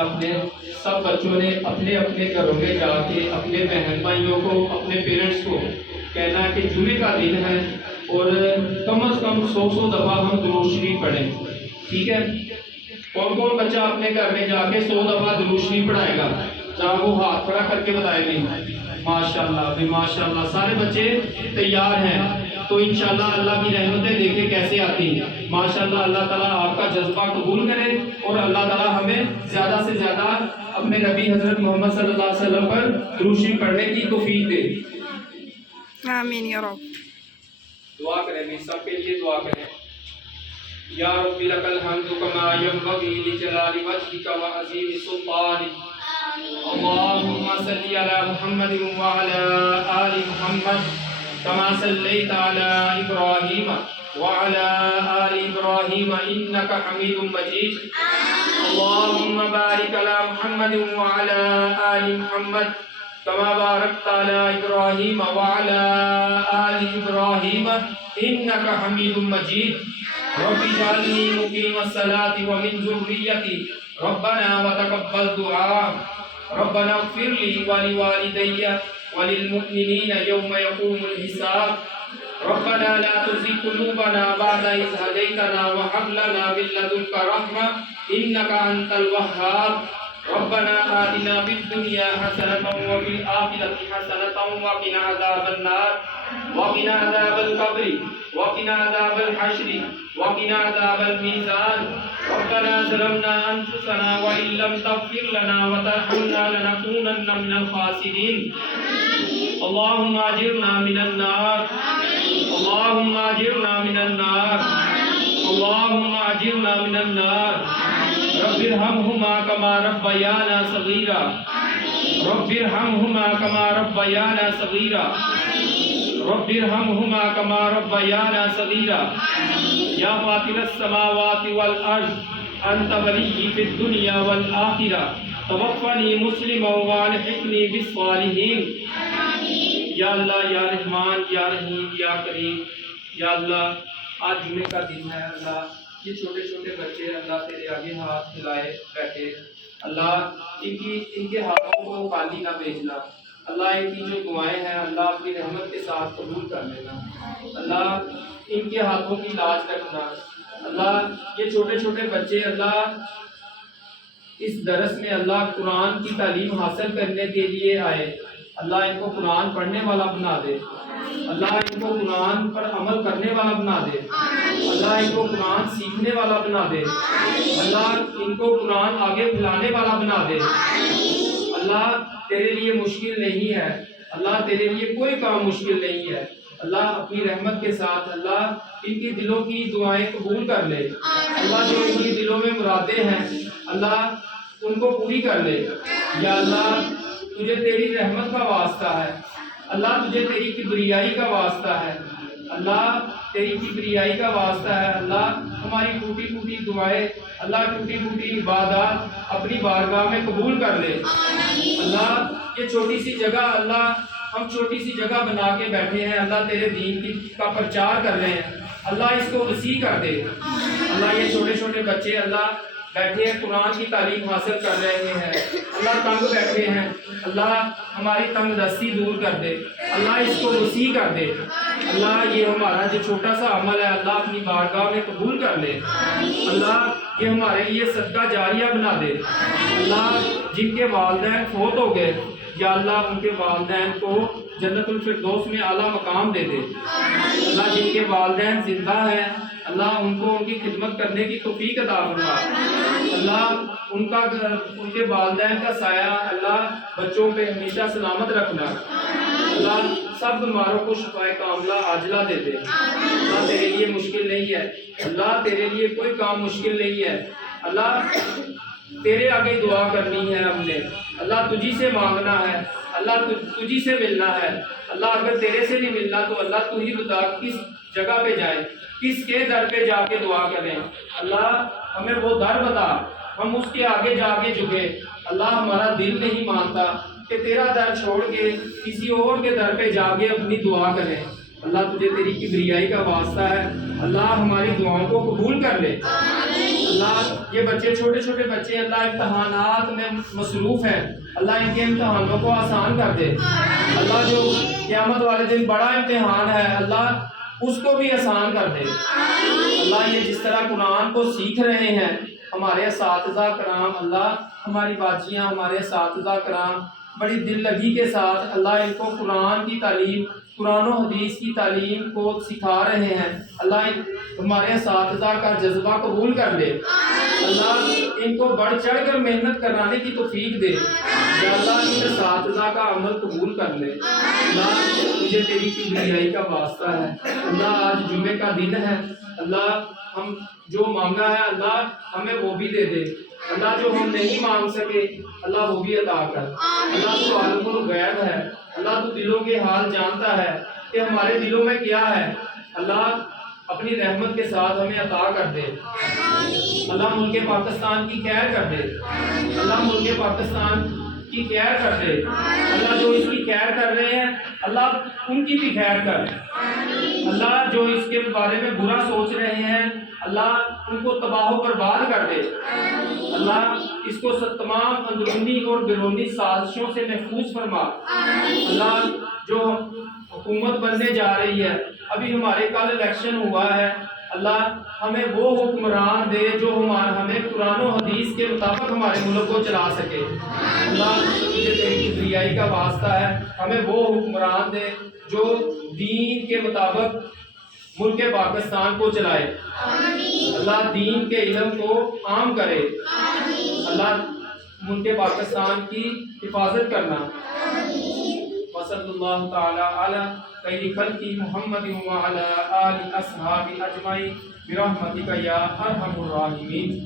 اپنے سب بچوں نے اپنے اپنے گھروں میں جا کے اپنے بہن بھائیوں کو، اپنے پیرنٹس کو کہنا کہ جمعے کا دن ہے اور کم از کم 100 دفعہ ہم درود شریف پڑھیں. ٹھیک ہے؟ کون کون بچہ اپنے گھر میں جا کے 100 دفعہ درود شریف پڑھائے گا؟ ذرا وہ ہاتھ کھڑا کر کے بتائے گی. ماشاءاللہ بھی ماشاءاللہ، سارے بچے تیار ہیں. تو انشاءاللہ اللہ کی رحمتیں دیکھیں کیسے آتی ہیں. ماشاءاللہ اللہ تعالیٰ آپ کا جذبہ قبول کرے اور اللہ تعالیٰ ہمیں زیادہ سے زیادہ اپنے نبی حضرت محمد صلی اللہ علیہ وسلم پر درود شریف پڑھنے کی توفیق دے. آمین یا رب. دعا کریں بھی، سب کے لیے دعا کریں. یا رب لک الحمد کما ینبغی لجلال وجهک وعظیم سلطانک. اللهم صل على محمد وعلى آل محمد كما صليت على إبراهيم وعلى آل إبراهيم إنك حميد مجيد. اللهم بارك على محمد وعلى آل محمد كما باركت على إبراهيم وعلى آل إبراهيم إنك حميد مجيد. رب اجعلني مقيم الصلاة ومن ذريتي ربنا وتقبل دعاء. ربنا اغفر لي ولوالدي وللمؤمنين يوم يقوم الحساب. ربنا لا تزغ قلوبنا بعد إذ هديتنا وهب لنا من لدنك رحمة إنك أنت الوهاب. ربنا آتنا في الدنيا حسنة وفي الآخرة حسنة وقنا عذاب النار وقنا عذاب القبر وقنا عذاب الحشر وقنا عذاب الميزان. ربنا ظلمنا أنفسنا وإن لم تغفر لنا وترحمنا لنكونن من الخاسرين. اللهم أجرنا من النار. اللهم أجرنا من النار. اللهم أجرنا من النار. رب ارحمهما كما ربيانا صغيرا. رب ارحمهما كما ربيانا صغيرا. رب ارحمهما كما ربيانا صغيرا. يا فاطر السماوات والأرض أنت ولي في الدنيا والآخرة توفني مسلما والحقني بالصالحين. یا اللہ یا رحمان یا رحیم یا کریم. یا اللہ آج جمعے کا دن ہے. اللہ یہ چھوٹے چھوٹے بچے اللہ تیرے آگے ہاتھ پھیلائے بیٹھے. اللہ ان کے ہاتھوں کو خالی نہ بھیجنا. اللہ ان کی جو دعائیں ہیں اللہ اپنی رحمت کے ساتھ قبول کر لینا. اللہ ان کے ہاتھوں کی لاج رکھنا. اللہ یہ چھوٹے چھوٹے بچے اللہ اس درس میں اللہ قرآن کی تعلیم حاصل کرنے کے لیے آئے. اللہ ان کو قرآن پڑھنے والا بنا دے. اللہ ان کو قرآن پر عمل کرنے والا بنا دے. اللہ ان کو قرآن سیکھنے والا بنا دے. اللہ ان کو قرآن آگے پھیلانے والا بنا دے. اللہ تیرے لیے مشکل نہیں ہے. اللہ تیرے لیے کوئی کام مشکل نہیں ہے. اللہ اپنی رحمت کے ساتھ اللہ ان کی دلوں کی دعائیں قبول کر لے. اللہ جو ان کی دلوں میں مرادیں ہیں اللہ ان کو پوری کر لے. یا اللہ تجھے تیری رحمت کا واسطہ ہے. اللہ تجھے تیری کبریائی کا واسطہ ہے. اللہ تیری کبریائی کا واسطہ ہے. اللہ ہماری ٹوٹی ٹوٹی دعائیں اللہ ٹوٹی ٹوٹی عبادات اپنی بارگاہ میں قبول کر لے. اللہ یہ چھوٹی سی جگہ اللہ ہم چھوٹی سی جگہ بنا کے بیٹھے ہیں. اللہ تیرے دین کا پرچار کر رہے ہیں. اللہ اس کو وسیع کر دے. اللہ یہ چھوٹے چھوٹے بچے اللہ بیٹھے ہیں قرآن کی تعلیم حاصل کر رہے ہیں. اللہ تنگ بیٹھے ہیں. اللہ ہماری تنگ دستی دور کر دے. اللہ اس کو وسیع کر دے. اللہ یہ ہمارا جو چھوٹا سا عمل ہے اللہ اپنی بارگاہ میں قبول کر لے. اللہ یہ ہمارے لیے صدقہ جاریہ بنا دے. اللہ جن کے والدین فوت ہو گئے یا اللہ ان کے والدین کو جنت الفردوس میں اعلیٰ مقام دے دے. اللہ جن کے والدین زندہ ہیں اللہ ان کو ان کی خدمت کرنے کی توفیق عطا فرما. اللہ ان کے والدین کا سایہ اللہ بچوں پہ ہمیشہ سلامت رکھنا. اللہ سب بیماروں کو شفائے کاملہ عاجلہ دے دے. اللہ تیرے لیے مشکل نہیں ہے. اللہ تیرے لیے کوئی کام مشکل نہیں ہے. اللہ تیرے آگے دعا کرنی ہے ہم نے. اللہ تجھی سے مانگنا ہے. اللہ تجھی سے ملنا ہے. اللہ اگر تیرے سے نہیں ملنا تو اللہ تو ہی بتا کس جگہ پہ جائے, کس کے در پہ جا کے دعا کریں. اللہ ہمیں وہ در بتا, ہم اس کے آگے جا کے جھکے. اللہ ہمارا دل نہیں مانتا کہ تیرا در چھوڑ کے کسی اور کے در پہ جا کے اپنی دعا کریں. اللہ تجھے تیری کبریائی کا واسطہ ہے. اللہ ہماری دعاؤں کو قبول کر لے. اللہ یہ بچے چھوٹے چھوٹے بچے اللہ امتحانات میں مصروف ہیں، اللہ ان کے امتحانوں کو آسان کر دے۔ اللہ جو قیامت والے دن بڑا امتحان ہے اللہ اس کو بھی آسان کر دے۔ اللہ یہ جس طرح قرآن کو سیکھ رہے ہیں ہمارے اساتذہ کرام، اللہ ہماری باجیاں ہمارے اساتذہ کرام بڑی دل لگی کے ساتھ اللہ ان کو قرآن کی تعلیم، قرآن و حدیث کی تعلیم کو سکھا رہے ہیں، اللہ ہمارے اساتذہ کا جذبہ قبول کر لے۔ اللہ ان کو بڑھ چڑھ کر محنت کرانے کی توفیق دے، یا اللہ ان اساتذہ کا عمل قبول کر لے۔ اللہ مجھے تیری کبریائی کا واسطہ ہے، اللہ آج جمعے کا دن ہے، اللہ ہم جو مانگا ہے اللہ ہمیں وہ بھی دے دے، اللہ جو ہم نہیں مانگ سکے اللہ وہ بھی عطا کر۔ اللہ تو عالم الغیب ہے، اللہ تو دلوں کے حال جانتا ہے کہ ہمارے دلوں میں کیا ہے، اللہ اپنی رحمت کے ساتھ ہمیں عطا کر دے۔ اللہ ملک پاکستان کی خیر کر دے، اللہ ملک پاکستان کی خیر کر دے، اللہ جو اس کی خیر کر رہے ہیں اللہ ان کی بھی خیر کر، اللہ جو اس کے بارے میں برا سوچ رہے ہیں اللہ ان کو تباہ و برباد کر دے، اللہ اس کو تمام اندرونی اور بیرونی سازشوں سے محفوظ فرما۔ اللہ جو حکومت بننے جا رہی ہے، ابھی ہمارے کل الیکشن ہوا ہے، اللہ ہمیں وہ حکمران دے جو ہمیں قرآن و حدیث کے مطابق ہمارے ملک کو چلا سکے۔ اللہ مجھے تیری کبریائی کا واسطہ ہے، ہمیں وہ حکمران دے جو دین کے مطابق ملک پاکستان کو چلائے، اللہ دین کے علم کو عام کرے، اللہ ملک پاکستان کی حفاظت کرنا۔ وصلی اللہ تعالی علی خیر خلق محمد وعلی آل اصحاب اجمعین برحمتک یا ارحم الراحمین۔